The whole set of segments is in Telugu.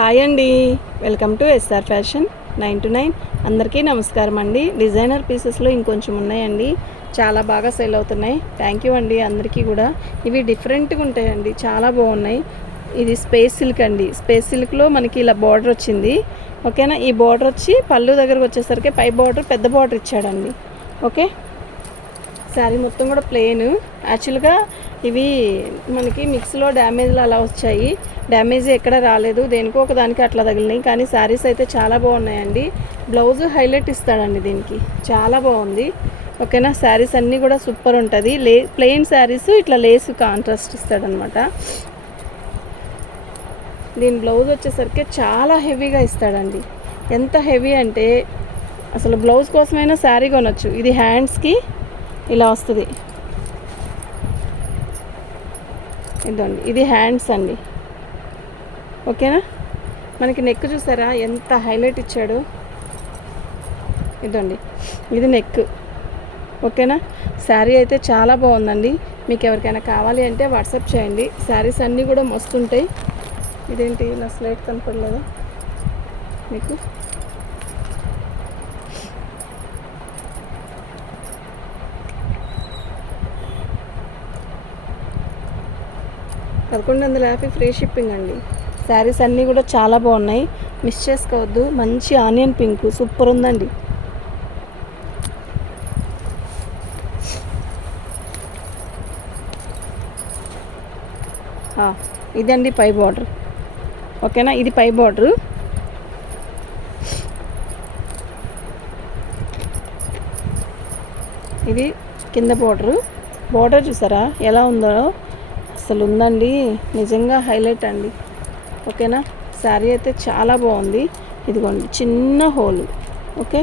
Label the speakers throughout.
Speaker 1: హాయ్ అండి. Welcome to SR fashion nine to nine. అందరికీ నమస్కారం అండి. డిజైనర్ పీసెస్లో ఇంకొంచెం ఉన్నాయండి. చాలా బాగా సేల్ అవుతున్నాయి. థ్యాంక్ యూ అండి అందరికీ కూడా. ఇవి డిఫరెంట్గా ఉంటాయండి. చాలా బాగున్నాయి. ఇది స్పేస్ సిల్క్ అండి. స్పేస్ సిల్క్లో మనకి ఇలా బార్డర్ వచ్చింది. ఓకేనా? ఈ బార్డర్ వచ్చి పళ్ళు దగ్గరకు వచ్చేసరికి పై బార్డర్ పెద్ద బార్డర్ ఇచ్చాడండి. ఓకే? శారీ మొత్తం కూడా ప్లెయిన్. యాక్చువల్గా ఇవి మనకి మిక్స్లో డ్యామేజ్లు అలా వచ్చాయి. డ్యామేజ్ ఎక్కడ రాలేదు. దేనికో ఒక దానికి అట్లా తగిలినాయి. కానీ శారీస్ అయితే చాలా బాగున్నాయండి. బ్లౌజ్ హైలైట్ ఇస్తాడండి దీనికి. చాలా బాగుంది. ఓకేనా? శారీస్ అన్నీ కూడా సూపర్ ఉంటుంది. లే ప్లెయిన్ శారీస్ ఇట్లా లేస్ కాంట్రాస్ట్ ఇస్తాడనమాట. దీని బ్లౌజ్ వచ్చేసరికి చాలా హెవీగా ఇస్తాడండి. ఎంత హెవీ అంటే అసలు బ్లౌజ్ కోసమైనా శారీ కొనొచ్చు. ఇది హ్యాండ్స్కి ఇలా వస్తుంది. ఇదండి. ఇది హ్యాండ్స్ అండి. ఓకేనా? మనకి నెక్ చూసారా? ఎంత హైలైట్ ఇచ్చాడు. ఇదండి. ఇది నెక్. ఓకేనా? శారీ అయితే చాలా బాగుందండి. మీకు ఎవరికైనా కావాలి అంటే వాట్సాప్ చేయండి. శారీస్ అన్నీ కూడా మస్తుంటాయి ఇదేంటి? నా స్లైట్ కనపడలేదా? మీకు? పదకొండు వందల యాభై ఫ్రీ షిప్పింగ్ అండి. శారీస్ అన్నీ కూడా చాలా బాగున్నాయి. మిస్ చేసుకోవద్దు. మంచి ఆనియన్ పింక్. సూపర్ ఉందండి. ఇదండి పై బార్డర్. ఓకేనా? ఇది పై బార్డర్. ఇది కింద బార్డరు. బార్డర్ చూసారా? ఎలా ఉందో? అసలు ఉందండి నిజంగా హైలైట్ అండి. ఓకేనా? శారీ అయితే చాలా బాగుంది. ఇదిగోండి చిన్న హోల్. ఓకే?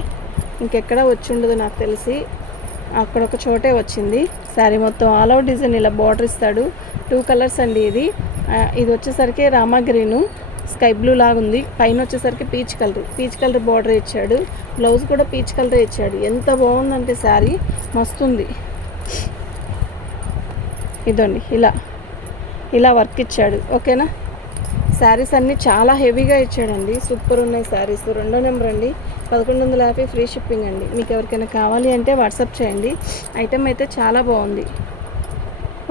Speaker 1: ఇంకెక్కడ వచ్చి ఉండదు నాకు తెలిసి. అక్కడ ఒక చోటే వచ్చింది. శారీ మొత్తం ఆల్ అవుట్ డిజైన్ ఇలా బార్డర్ ఇస్తాడు. టూ కలర్స్ అండి ఇది. ఇది వచ్చేసరికి రామా గ్రీను. స్కై బ్లూ లాగా ఉంది పైన వచ్చేసరికి peach colour. Peach colour border ఇచ్చాడు. బ్లౌజ్ కూడా పీచ్ కలర్ ఇచ్చాడు. ఎంత బాగుందంటే శారీ. మస్తుంది. ఇదండి ఇలా. ఇలా వర్క్ ఇచ్చాడు. ఓకేనా? శారీస్ అన్నీ చాలా హెవీగా ఇచ్చాడండి. సూపర్ ఉన్నాయి శారీస్. రెండో నెంబర్ అండి. పదకొండు వందల యాభై ఫ్రీ షిప్పింగ్ అండి. మీకు ఎవరికైనా కావాలి అంటే వాట్సాప్ చేయండి. ఐటెం అయితే చాలా బాగుంది.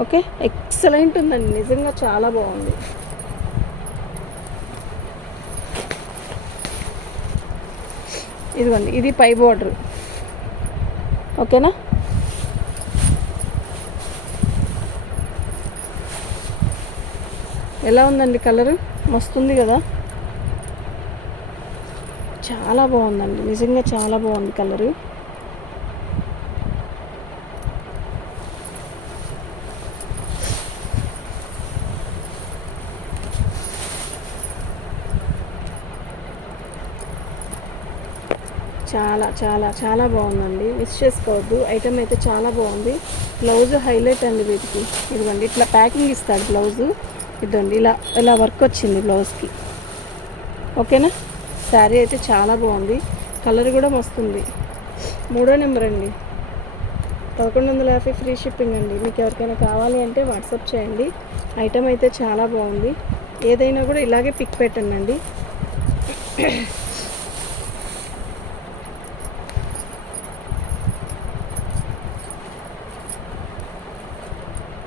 Speaker 1: ఓకే? ఎక్సలెంట్ ఉందండి. నిజంగా చాలా బాగుంది. ఇదిగోండి. ఇది పై బోర్డర్. ఓకేనా? ఎలా ఉందండి కలరు? మస్తుంది కదా. చాలా బాగుందండి. నిజంగా చాలా బాగుంది కలరు. చాలా చాలా చాలా బాగుందండి. మిస్ చేసుకోవద్దు. ఐటమ్ అయితే చాలా బాగుంది. బ్లౌజ్ హైలైట్ అండి వీటికి. ఇదిగోండి ఇట్లా ప్యాకింగ్ ఇస్తాడు బ్లౌజు ఇదండి. ఇలా ఇలా వర్క్ వచ్చింది బ్లౌజ్కి ఓకేనా? శారీ అయితే చాలా బాగుంది. కలర్ కూడా మస్తుంది. మూడో నెంబర్ అండి. పదకొండు వందల యాభై ఫ్రీ షిప్పింగ్ అండి. మీకు ఎవరికైనా కావాలి అంటే వాట్సాప్ చేయండి. ఐటమ్ అయితే చాలా బాగుంది. ఏదైనా కూడా ఇలాగే పిక్ పెట్టండి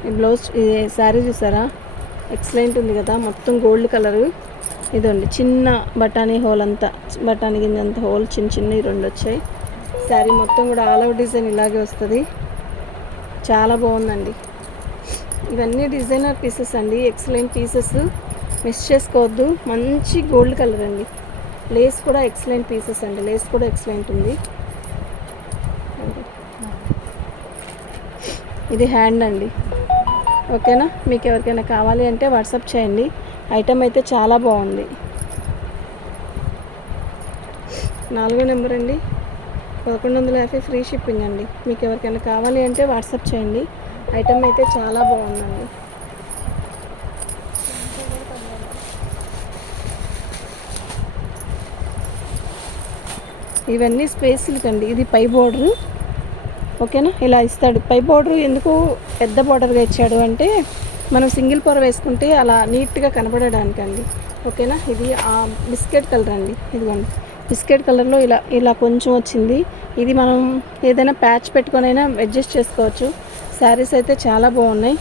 Speaker 1: ఈ బ్లౌజ్ ఈ శారీ చూసారా? ఎక్సలెంట్ ఉంది కదా మొత్తం గోల్డ్ కలరు. ఇదండి చిన్న బఠానీ హోల్ అంతా బఠానీ గింజ అంత హోల్ చిన్న చిన్నవి రెండు వచ్చాయి. శారీ మొత్తం కూడా ఆల్ అవుట్ డిజైన్ ఇలాగే వస్తుంది. చాలా బాగుందండి. ఇవన్నీ డిజైనర్ పీసెస్ అండి ఎక్సలెంట్ పీసెస్. మిస్ చేసుకోవద్దు మంచి గోల్డ్ కలర్ అండి. లేస్ కూడా ఎక్సలెంట్ పీసెస్ అండి లేస్ కూడా ఎక్సలెంట్ ఉంది. ఇది హ్యాండ్ అండి. ఓకేనా? మీకు ఎవరికైనా కావాలి అంటే వాట్సాప్ చేయండి. ఐటమ్ అయితే చాలా బాగుంది. నాలుగో నెంబర్ అండి. పదకొండు వందల యాభై ఫ్రీ షిప్పింగ్ అండి. మీకు ఎవరికైనా కావాలి అంటే వాట్సాప్ చేయండి. ఐటమ్ అయితే చాలా బాగుందండి ఇవన్నీ స్పేస్ సిల్క్ అండి. ఇది పై బోర్డరు. ఓకేనా? ఇలా ఇస్తాడు. పై బార్డర్ ఎందుకు పెద్ద బార్డర్గా ఇచ్చాడు అంటే మనం సింగిల్ పొర వేసుకుంటే అలా నీట్గా కనబడడానికి అండి ఓకేనా? ఇది ఆ బిస్కెట్ కలర్ అండి. ఇదిగోండి. బిస్కెట్ కలర్లో ఇలా ఇలా కొంచెం వచ్చింది. ఇది మనం ఏదైనా ప్యాచ్ పెట్టుకొనైనా అడ్జస్ట్ చేసుకోవచ్చు. శారీస్ అయితే చాలా బాగున్నాయి.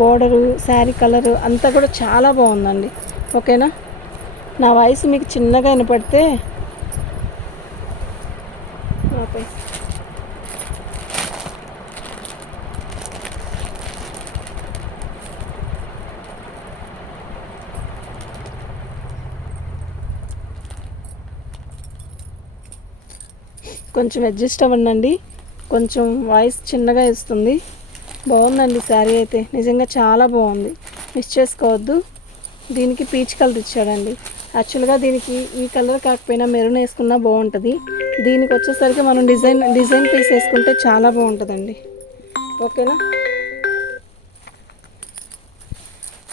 Speaker 1: బోర్డరు శారీ కలరు అంతా కూడా చాలా బాగుందండి. ఓకేనా? నా వాయిస్ మీకు చిన్నగా వినపడితే కొంచెం అడ్జస్ట్ అవ్వండి కొంచెం వాయిస్ చిన్నగా ఇస్తుంది బాగుందండి శారీ అయితే. నిజంగా చాలా బాగుంది. మిస్ చేసుకోవద్దు. దీనికి పీచ్ కలర్ ఇచ్చాడండి. యాక్చువల్గా దీనికి ఈ కలర్ కాకపోయినా మెరూన్ వేసుకున్నా బాగుంటుంది. దీనికి వచ్చేసరికి మనం డిజైన్ డిజైన్ పీస్ వేసుకుంటే చాలా బాగుంటుందండి. ఓకేనా?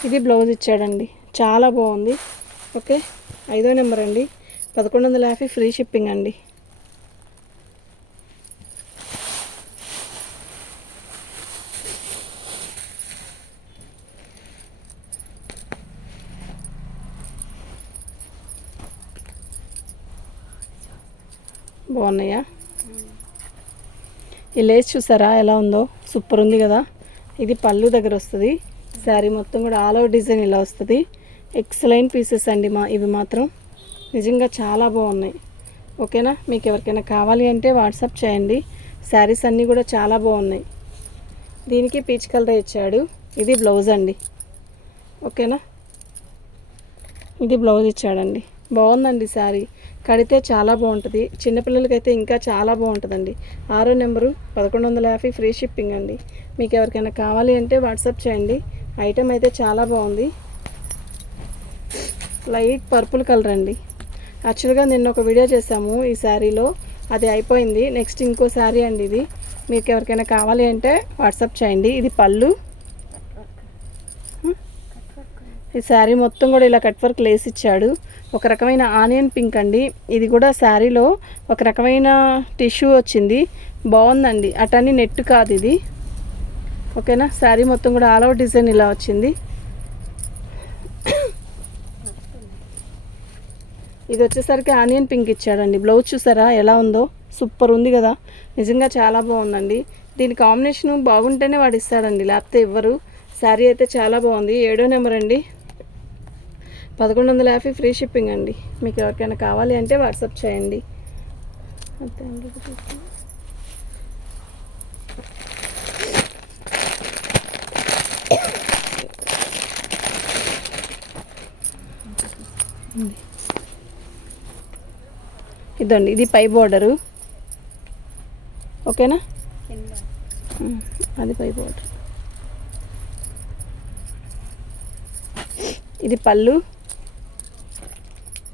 Speaker 1: ఇది బ్లౌజ్ ఇచ్చాడండి. చాలా బాగుంది. ఓకే? ఐదో నెంబర్ అండి. పదకొండు వందల యాభై ఫ్రీ షిప్పింగ్ అండి. బాగున్నాయా? ఈ లేస్ చూసారా? ఎలా ఉందో? సూపర్ ఉంది కదా? ఇది పళ్ళు దగ్గర వస్తుంది. శారీ మొత్తం కూడా ఆల్ ఓవర్ డిజైన్ ఇలా వస్తుంది. ఎక్సలెంట్ పీసెస్ అండి మా ఇవి మాత్రం. నిజంగా చాలా బాగున్నాయి. ఓకేనా? మీకు ఎవరికైనా కావాలి అంటే వాట్సాప్ చేయండి. శారీస్ అన్నీ కూడా చాలా బాగున్నాయి. దీనికి పీచ్ కలర్ ఇచ్చాడు. ఇది బ్లౌజ్ అండి. ఓకేనా? ఇది బ్లౌజ్ ఇచ్చాడండి. బాగుందండి శారీ. కడితే చాలా బాగుంటుంది. చిన్నపిల్లలకైతే ఇంకా చాలా బాగుంటుందండి. ఆరో నెంబరు పదకొండు వందల యాభై ఫ్రీ షిప్పింగ్ అండి. మీకు ఎవరికైనా కావాలి అంటే వాట్సాప్ చేయండి. ఐటెం అయితే చాలా బాగుంది. లైట్ పర్పుల్ కలర్ అండి. యాక్చువల్గా నిన్న ఒక వీడియో చేసాము ఈ శారీలో. అది అయిపోయింది. నెక్స్ట్ ఇంకో శారీ అండి ఇది. మీకు ఎవరికైనా కావాలి అంటే వాట్సాప్ చేయండి. ఇది పళ్ళు. ఈ శారీ మొత్తం కూడా ఇలా కట్ వర్క్ లేస్ ఇచ్చాడు. ఒక రకమైన ఆనియన్ పింక్ అండి. ఇది కూడా శారీలో ఒక రకమైన టిష్యూ వచ్చింది. బాగుందండి. అటన్ని నెట్ కాదు ఇది. ఓకేనా? శారీ మొత్తం కూడా ఆల్ అవుట్ డిజైన్ ఇలా వచ్చింది. ఇది వచ్చేసరికి ఆనియన్ పింక్ ఇచ్చాడండి. బ్లౌజ్ చూసారా? ఎలా ఉందో? సూపర్ ఉంది కదా. నిజంగా చాలా బాగుందండి. దీని కాంబినేషన్ బాగుంటేనే వాడు ఇస్తాడండి. లేకపోతే ఇవ్వరు. శారీ అయితే చాలా బాగుంది. ఏడో నెంబర్ అండి. పదకొండు వందల యాభై ఫ్రీ షిప్పింగ్ అండి. మీకు ఎవరికైనా కావాలి అంటే వాట్సాప్ చేయండి. అంతే అండి. ఇదండి ఇది పై బోర్డరు. ఓకేనా? అది పై బోర్డర్. ఇది పళ్ళు.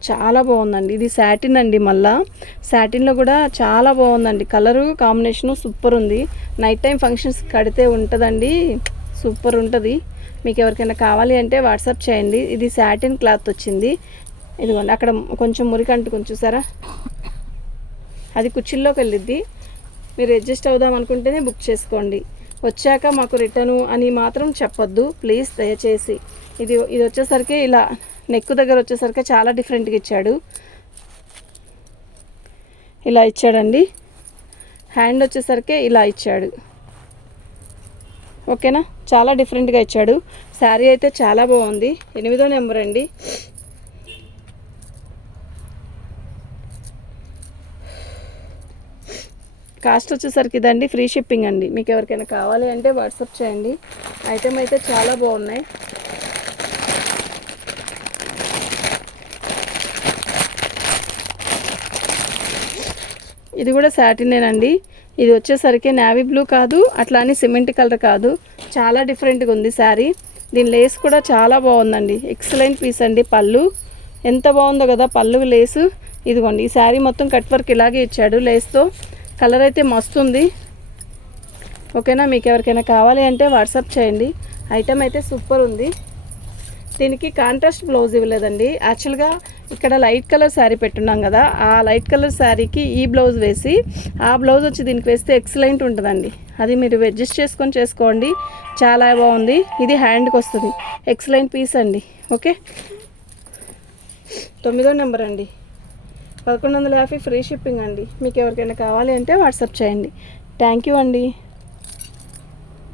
Speaker 1: చాలా బాగుందండి. ఇది సాటిన్ అండి మళ్ళా. సాటిన్లో కూడా చాలా బాగుందండి. కలరు కాంబినేషను సూపర్ ఉంది. నైట్ టైం ఫంక్షన్స్ కడితే ఉంటుందండి. సూపర్ ఉంటుంది. మీకు ఎవరికైనా కావాలి అంటే వాట్సాప్ చేయండి. ఇది సాటిన్ క్లాత్ వచ్చింది. ఇదిగోండి అక్కడ కొంచెం మురికి అంటుకొని చూసారా? అది కుర్చీల్లోకి వెళ్ళిద్ది. మీరు అడ్జస్ట్ అవుదాం అనుకుంటేనే బుక్ చేసుకోండి. వచ్చాక మాకు రిటర్ను అని మాత్రం చెప్పొద్దు. ప్లీజ్ దయచేసి. ఇది ఇది వచ్చేసరికి ఇలా నెక్ దగ్గర వచ్చేసరికి చాలా డిఫరెంట్గా ఇచ్చాడు. ఇలా ఇచ్చాడండి. హ్యాండ్ వచ్చేసరికి ఇలా ఇచ్చాడు. ఓకేనా? చాలా డిఫరెంట్గా ఇచ్చాడు. శారీ అయితే చాలా బాగుంది. ఎనిమిదో నెంబర్ అండి. కాస్ట్ వచ్చేసరికి ఇదండి ఫ్రీ షిప్పింగ్ అండి. మీకు ఎవరికైనా కావాలి అంటే వాట్సాప్ చేయండి. ఐటెం అయితే చాలా బాగున్నాయి. ఇది కూడా సాటినేనండి. ఇది వచ్చేసరికి నావీ బ్లూ కాదు అట్లా అని సిమెంట్ కలర్ కాదు. చాలా డిఫరెంట్గా ఉంది శారీ. దీని లేస్ కూడా చాలా బాగుందండి. ఎక్సలెంట్ పీస్ అండి పళ్ళు. ఎంత బాగుందో కదా పళ్ళు లేసు. ఇదిగోండి ఈ శారీ మొత్తం కట్ వర్క్ ఇలాగే ఇచ్చాడు లేస్తో. కలర్ అయితే మస్తు ఉంది. ఓకేనా? మీకు ఎవరికైనా కావాలి అంటే వాట్సాప్ చేయండి. ఐటమ్ అయితే సూపర్ ఉంది. దీనికి కాంట్రాస్ట్ బ్లౌజ్ ఇవ్వలేదండి. యాక్చువల్గా ఇక్కడ లైట్ కలర్ శారీ పెట్టున్నాం కదా ఆ లైట్ కలర్ శారీకి ఈ బ్లౌజ్ వేసి ఆ బ్లౌజ్ వచ్చి దీనికి వేస్తే ఎక్సలెంట్ ఉంటుందండి. అది మీరు అడ్జస్ట్ చేసుకొని చేసుకోండి. చాలా బాగుంది. ఇది హ్యాండ్కి వస్తుంది. ఎక్సలెంట్ పీస్ అండి. ఓకే తొమ్మిదో నెంబర్ అండి. పదకొండు వందల యాభై ఫ్రీ షిప్పింగ్ అండి. మీకు ఎవరికైనా కావాలి అంటే వాట్సాప్ చేయండి. థ్యాంక్ యూ అండి.